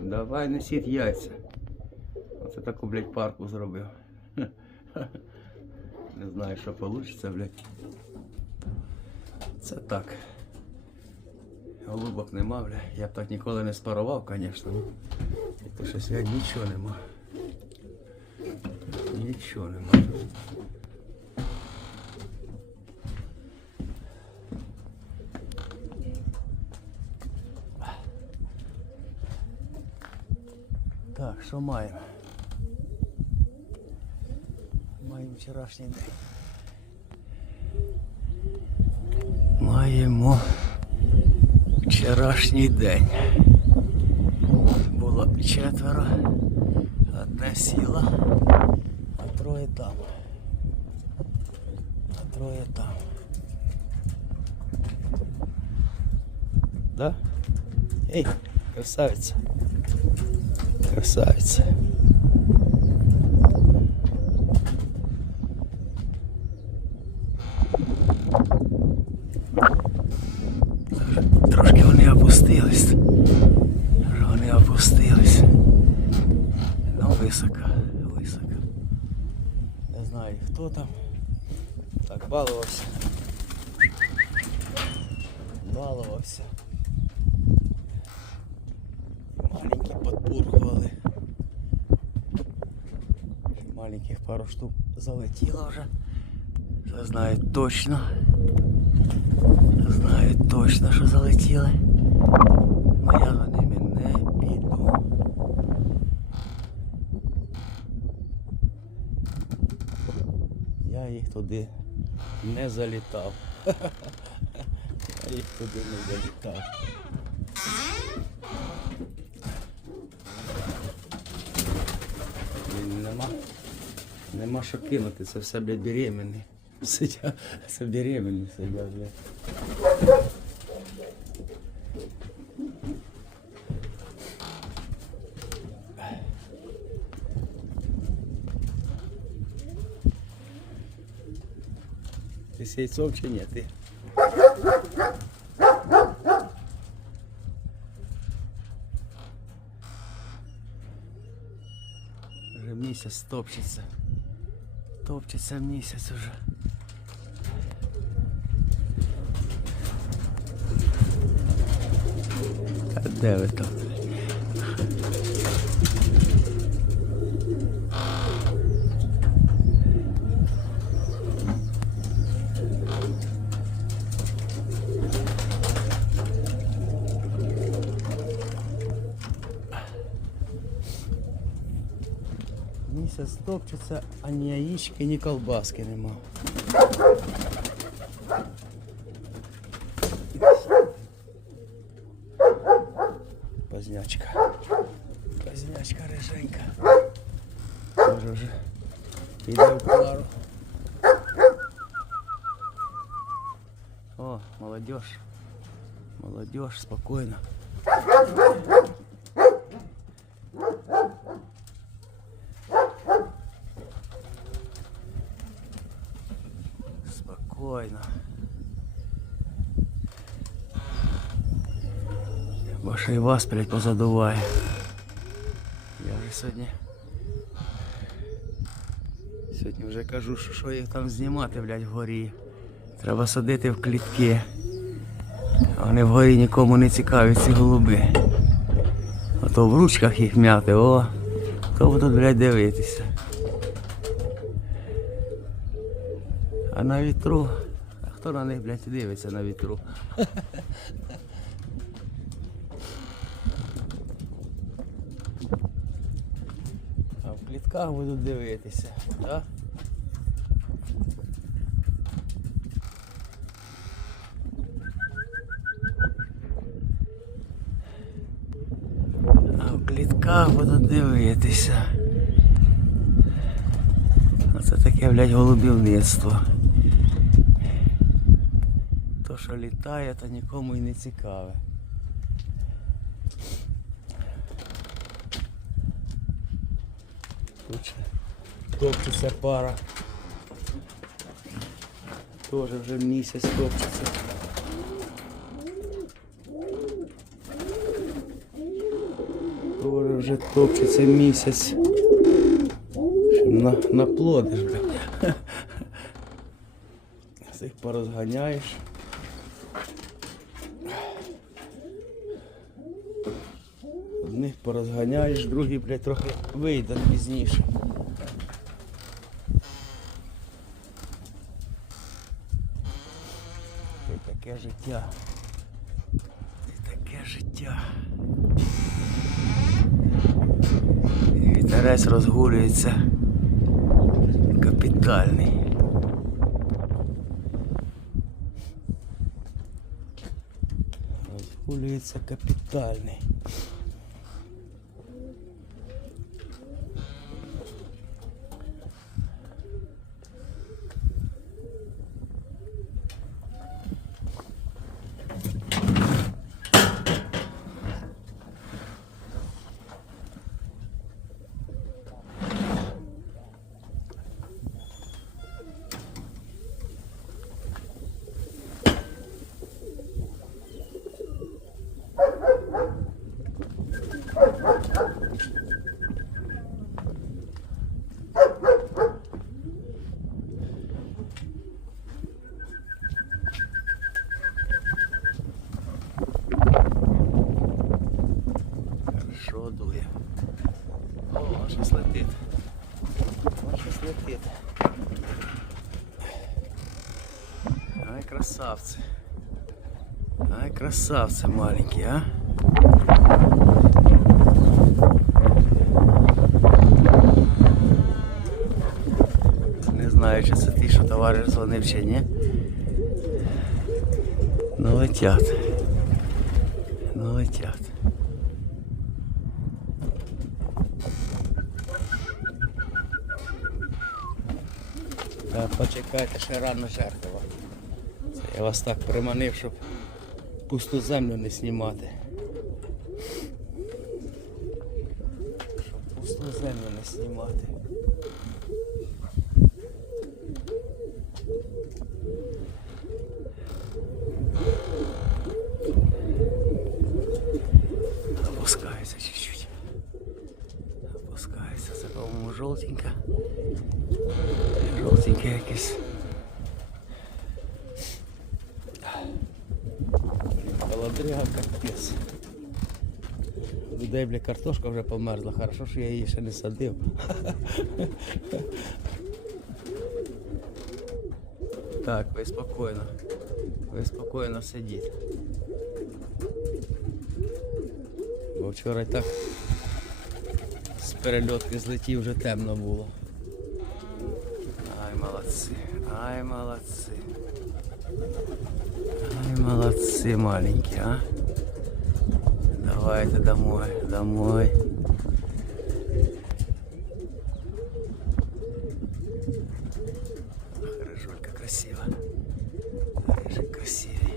Давай несіть яйця. Оце таку, блядь, парку зробив. Не знаю, що вийде, блядь. Це так. Голубок нема, бля. Я б так ніколи не спарував, звісно. То що сьогодні нічого нема. Нічого нема. Так, що маємо? Маємо вчорашній день. Маємо вчорашній день. Було четверо, одне сіло, а троє там. А троє там. Да? Ей, красавиця. Красавиця. Трошки вони опустились. Трошки Вони опустились. Ну, високо, високо. Не знаю хто там. Так, балувався. Балувався. Маленькі подпурхували. Ще Маленьких пару штук залетіло вже. Це знаю точно. Знаю точно, що залетіли. Но я за ними не піду. Я їх туди не залітав. Я їх туди не залітав. Блін, Нема, нема що кинути, це все, блядь, беременні. Сидя, це беременні сидять, блядь. Ти з яйцом чи ні? Ти? Місяць топчеться. Топчеться місяць уже. Де ви там? Місяць топчеться, а ні яєчки, ні колбаски нема. Позднячка. Позднячка риженька. Може вже піде в пару. О, молодежь. Молодежь, спокойно. Спокойно. Ще вас, блядь, позадуває. Я вже сьогодні. Сьогодні вже кажу, що, що їх там знімати, блядь, вгорі. Треба садити в клітки. Вони вгорі нікому не цікаві, ці голуби. А то в ручках їх м'яти, о, то будуть, блядь, дивитися. А на вітру. А хто на них, блядь, дивиться на вітру? Клітках будуть дивитися, так? А в клітках будуть дивитися. Оце таке, блядь, голубівництво. То, що літає, то нікому і не цікаве. Ще топчеться пара. Тоже вже місяць топчеться. говорю, вже топчеться місяць. На, наплодиш, блядь. Цих порозганяєш. Порозганяєш, другі, блядь, трохи вийде пізніше. Це таке життя. Це таке життя. І Вітерець розгулюється капітальний. Розгулюється капітальний. Хорошо дує. О, щось летить. О, щось летить. Ай, красавці. Ай, красавці маленькі, а? Не знаю, чи це ті, що товариш дзвонив чи ні. Ну летять. Ну летять. Почекайте, ще рано жертва. Я вас так приманив, щоб пусту землю не знімати. Щоб пусту землю не знімати. Опускається чуть-чуть. Опускається. Це, по-моєму, жовтенька. Жовтеньке якесь. Холодряга капець. Людей, бля, картошка вже померзла. Хорошо, що я її ще не садив. Так, ви спокійно. Ви спокійно сидіть. Бо вчора так з перельотки злетів вже темно було. Ай, молодці, ай, молодці. Ай, молодці маленькі, а? Давайте домой, домой. Рыжулька красиво. Рыжик красивый.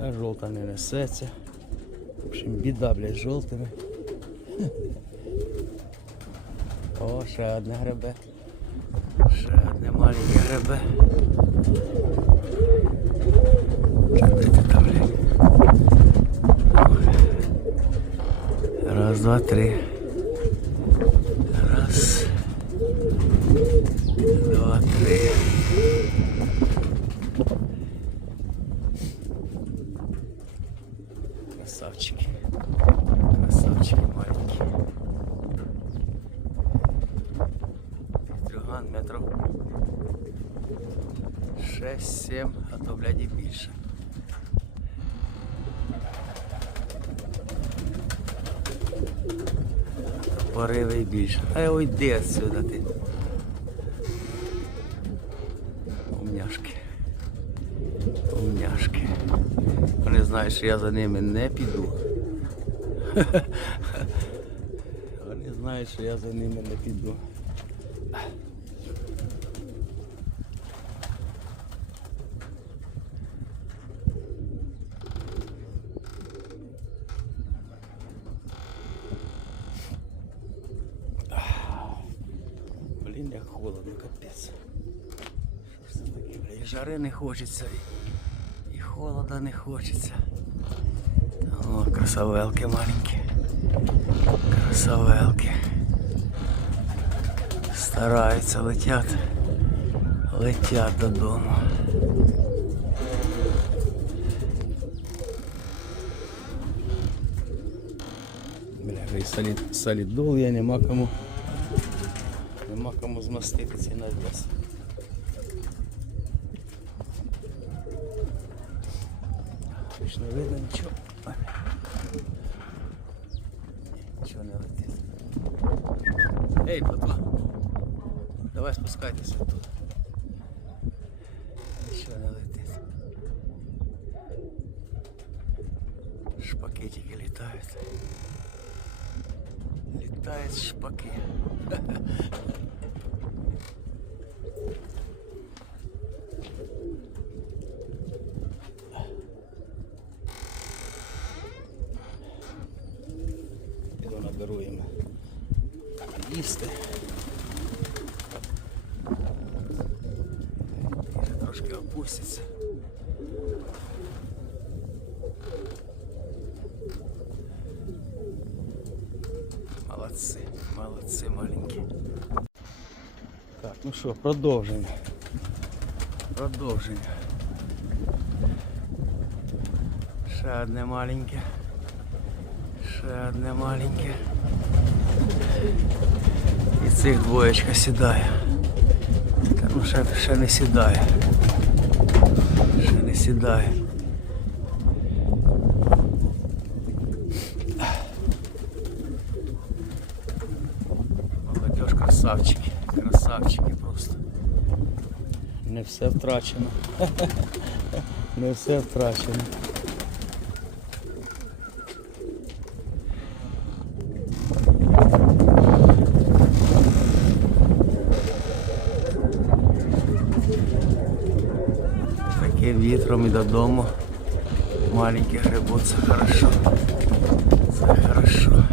А жовта не несеться. Біда, блядь, з жовтими. О, ще одне гребе. Ще одне маленьке гребе. Раз, два, три. Раз. Два, три. Красавчики. Красавчики маленькие. Трюган метров 6-7, а то, блядь, і більше. Пориви і більше. Ай, уйди отсюда ти. Умняшки. Умняшки. Вони знають, що я за ними не піду. Вони знають, що я за ними не піду. Блін, як холодно, капець. Це таке, і жари не хочеться, і холода не хочеться. Красавелки маленькі. Красавелки. Стараються, летять. Летять додому. Бля, солід, солідол я нема кому. Нема кому змастити цей навіс. Ж не видно нічого. Ой. Ні, Нічого не летить. Ей, братва, Давай спускайтеся тут. Нічого не летить. Шпакетики летают. Літають шпаки. молодці маленькі. Так, ну що, продовження. Продовження. Ще одне маленьке. Ще одне маленьке. І цих двоєчка сідає. Та ну ще, ще не сідає. Ще не сідає. Все втрачено. Не все втрачено. Таким вітром і додому. Маленький грибут, це хорошо. Це хорошо.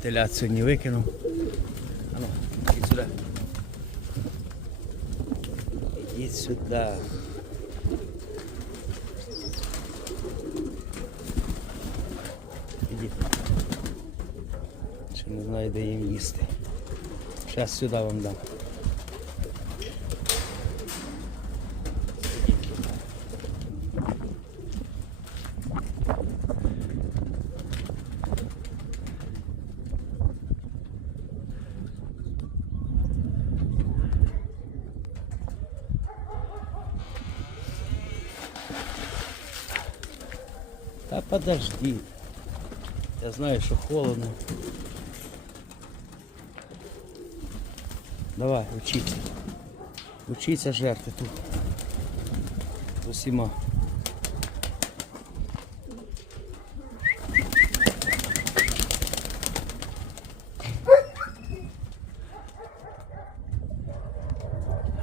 Телят сьогодні викинув. Ану, іди сюди. Іди сюди. Ідіть. Ще не знаю, де їм їсти. Зараз сюди вам дам. Подожди. Я знаю, що холодно. Давай, учіться. Учіться жерти тут. Усіма.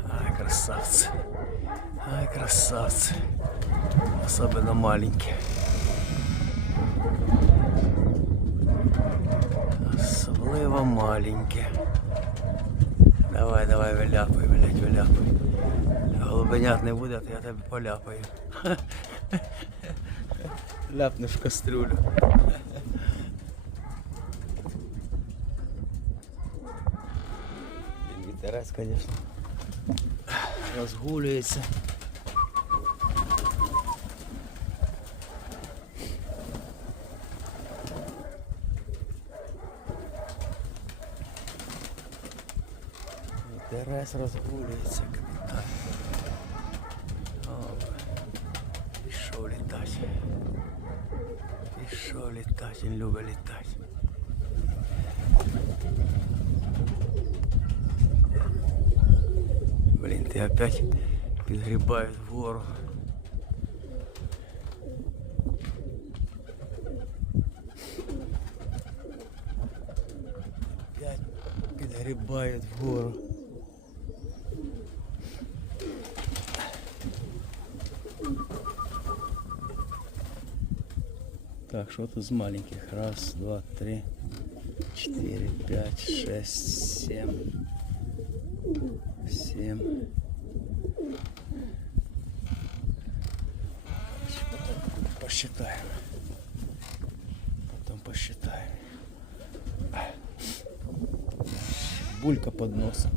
Ай, красавцы. Ай, красавцы. Особенно маленькие. Маленькі. Давай, давай, виляпай, блядь, виляпай. Голубенят не буде, то я тебе поляпаю. Ляпнеш в кастрюлю. Вітерець, звісно. Розгулюється. Терес розгулюється, капітан. Пішов літать. Пішов літать, він любить літати. Блін, ти опять підгрібають вгору. Опять підгрібають вгору. Что тут с маленьких? Раз, два, три, четыре, пять, шесть, семь. Семь. Посчитаем. Потом посчитаем. Булька под носом.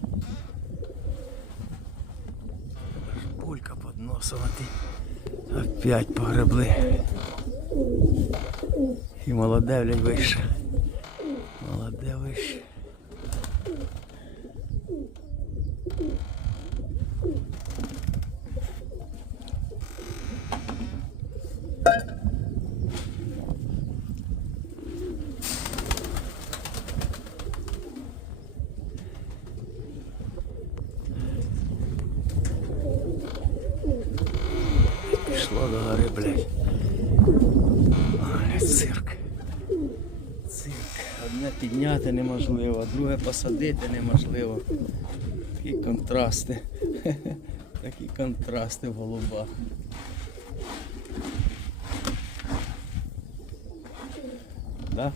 Булька под носом, а ты опять погребли. І молоде, блядь, вище. Молоде вище. Пішло до гори, блядь. Підняти неможливо, друге посадити неможливо. Такі контрасти. Такі контрасти в голубах. Да?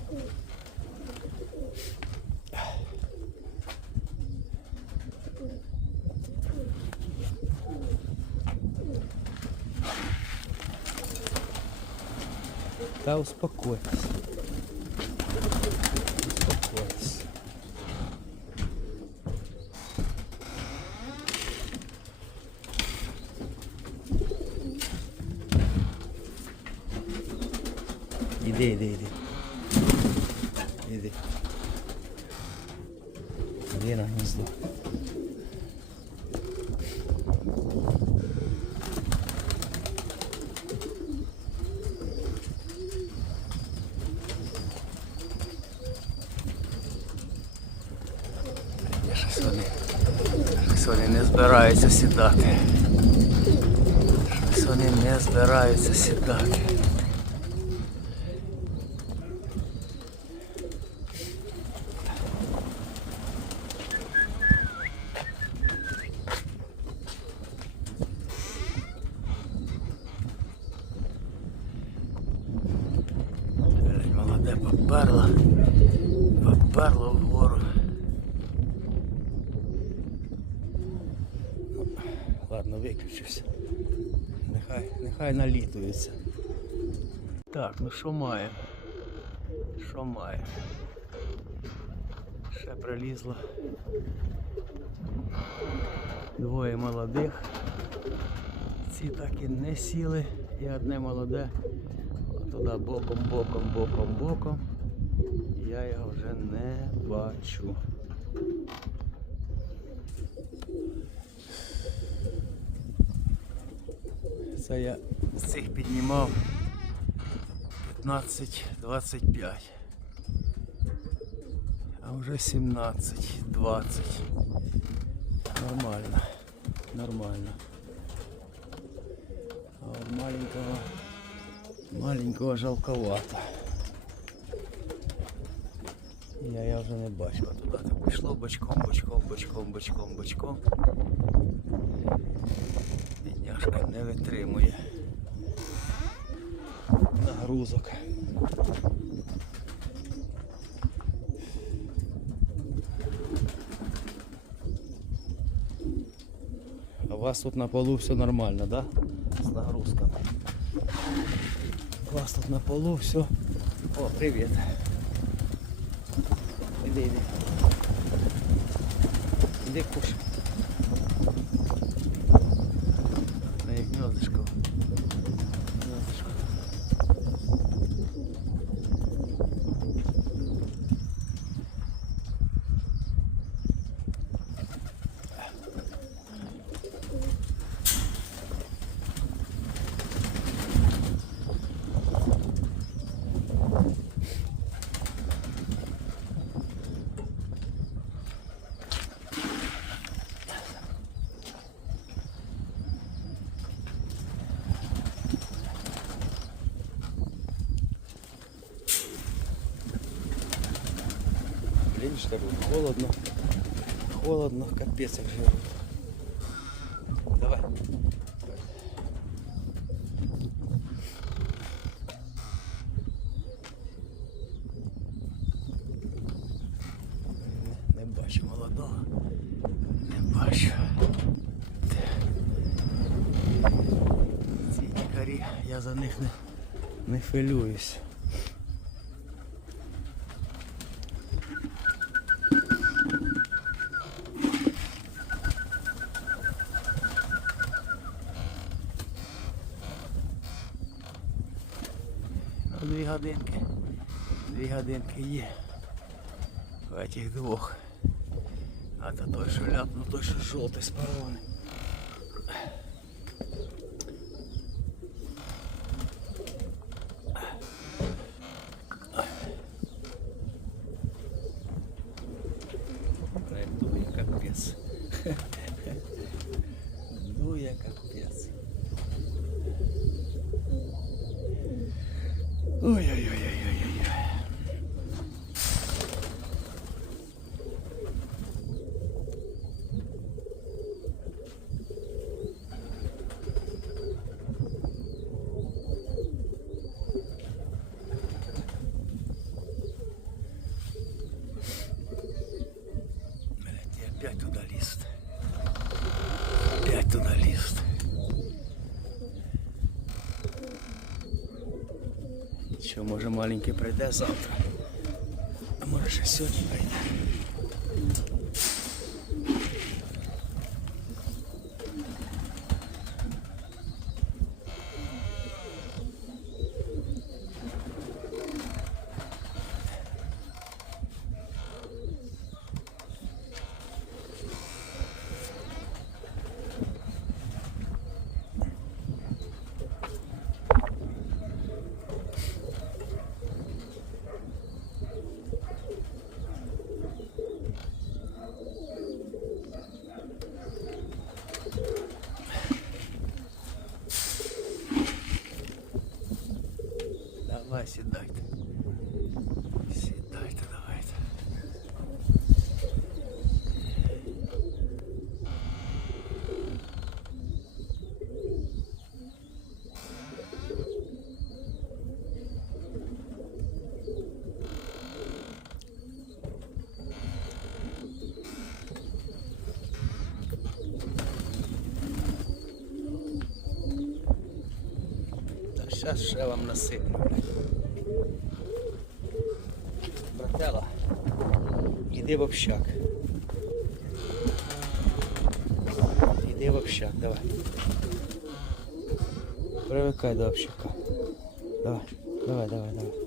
Успокойтесь. Успокойтесь. Іди, іди, іди. Іди. Іди на гніздо. Щось вони, щось не збираються сідати. Щось вони не збираються сідати. Блядь, Молоде поперло. Поперло вгору. Ладно, виключуся. Нехай, нехай налітується. Так, ну що має? Що має? Ще прилізло. Двоє молодих. Ці так і не сіли. І одне молоде. Туди боком, боком, боком, боком. Я його вже не бачу. Це я з цих піднімав 15-25. А вже 17-20. Нормально. Нормально. А маленького маленького жалковато. Я, я вже не бачу, а туди так пішло бочком, бочком, бочком, бочком, бочком. Бідняшка не витримує нагрузок. А у вас тут на полу все нормально, да? С нагрузками. У вас тут на полу все. О, привет. इधे इधे इधे कुछ नहीं नहीं और इसको Тут холодно. холодно, капець як живу. Давай. Не, бачу молодого. Не бачу. Ці дікарі, я за них не, не хвилююсь. Дві годинки. Дві годинки є. В этих двох. А то той, що ляпнув, той, що жовтий з Блядь, Дує капець. Дує капець. Ой-ой-ой-ой-ой-ой. Блядь, я опять туда лист. Опять туда лист. Що, може маленький прийде завтра. А може ще сьогодні прийде. Сідайте. Сідайте, давайте. Зараз ще вам насиплю. Братела, іди в общак. Іди в общак, давай. Привикай до общака. Давай, давай, давай, давай.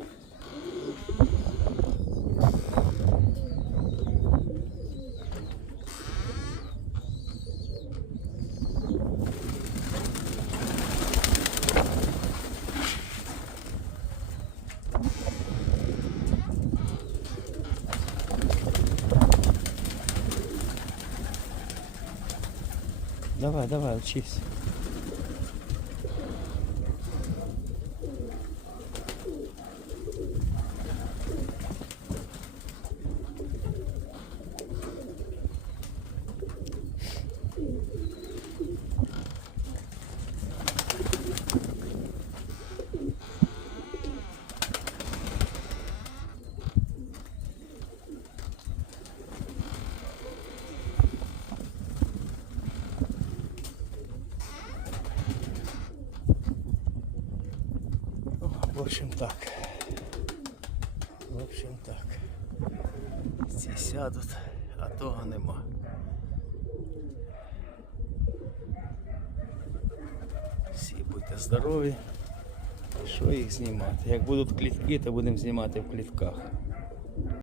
Давай, учись. Ну, В общем так. В общем так. Ці сядуть, а того нема. Всі будьте здорові. Що їх знімати? Як будуть клітки, то будемо знімати в клітках.